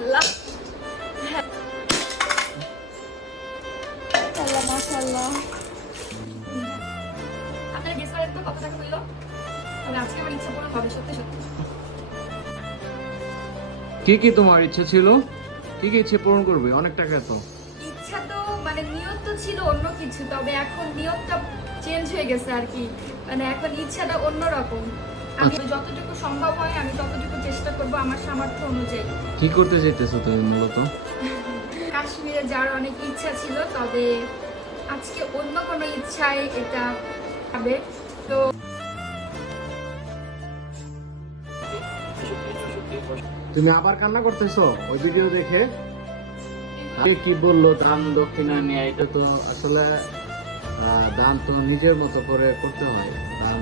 বিসমিল্লাহ। আল্লাহ মাশাআল্লাহ। আপনারা গেস করেন তো কত টাকা হইলো? তবে আজকে আমার ইচ্ছা পূরণ হবে সত্যি সত্যি। কি কি তোমার ইচ্ছা ছিল? কি কি ইচ্ছে পূরণ করবে? অনেক টাকা তো। ইচ্ছা তো মানে নিয়ত তো ছিল অন্য কিছু, তবে এখন নিয়তটা চেঞ্জ হয়ে গেছে আর কি। মানে এখন ইচ্ছাটা অন্যরকম। আমি যতটুকু সম্ভব হয় আমি ততটুকু চেষ্টা করব আমার সামর্থ্য অনুযায়ী। কি করতে চাইতেছো তুমি মূলত? কাশ্মীরে যাওয়ার অনেক ইচ্ছা ছিল, তবে আজকে অন্য কোনো ইচ্ছায় এটা হবে। তো তুমি আবার কান্না করতেছো ওই ভিডিও দেখে? কি বললো দান দক্ষিণা নিয়ে, এটা তো আসলে দান তো নিজের মতো করে করতে হয়। দান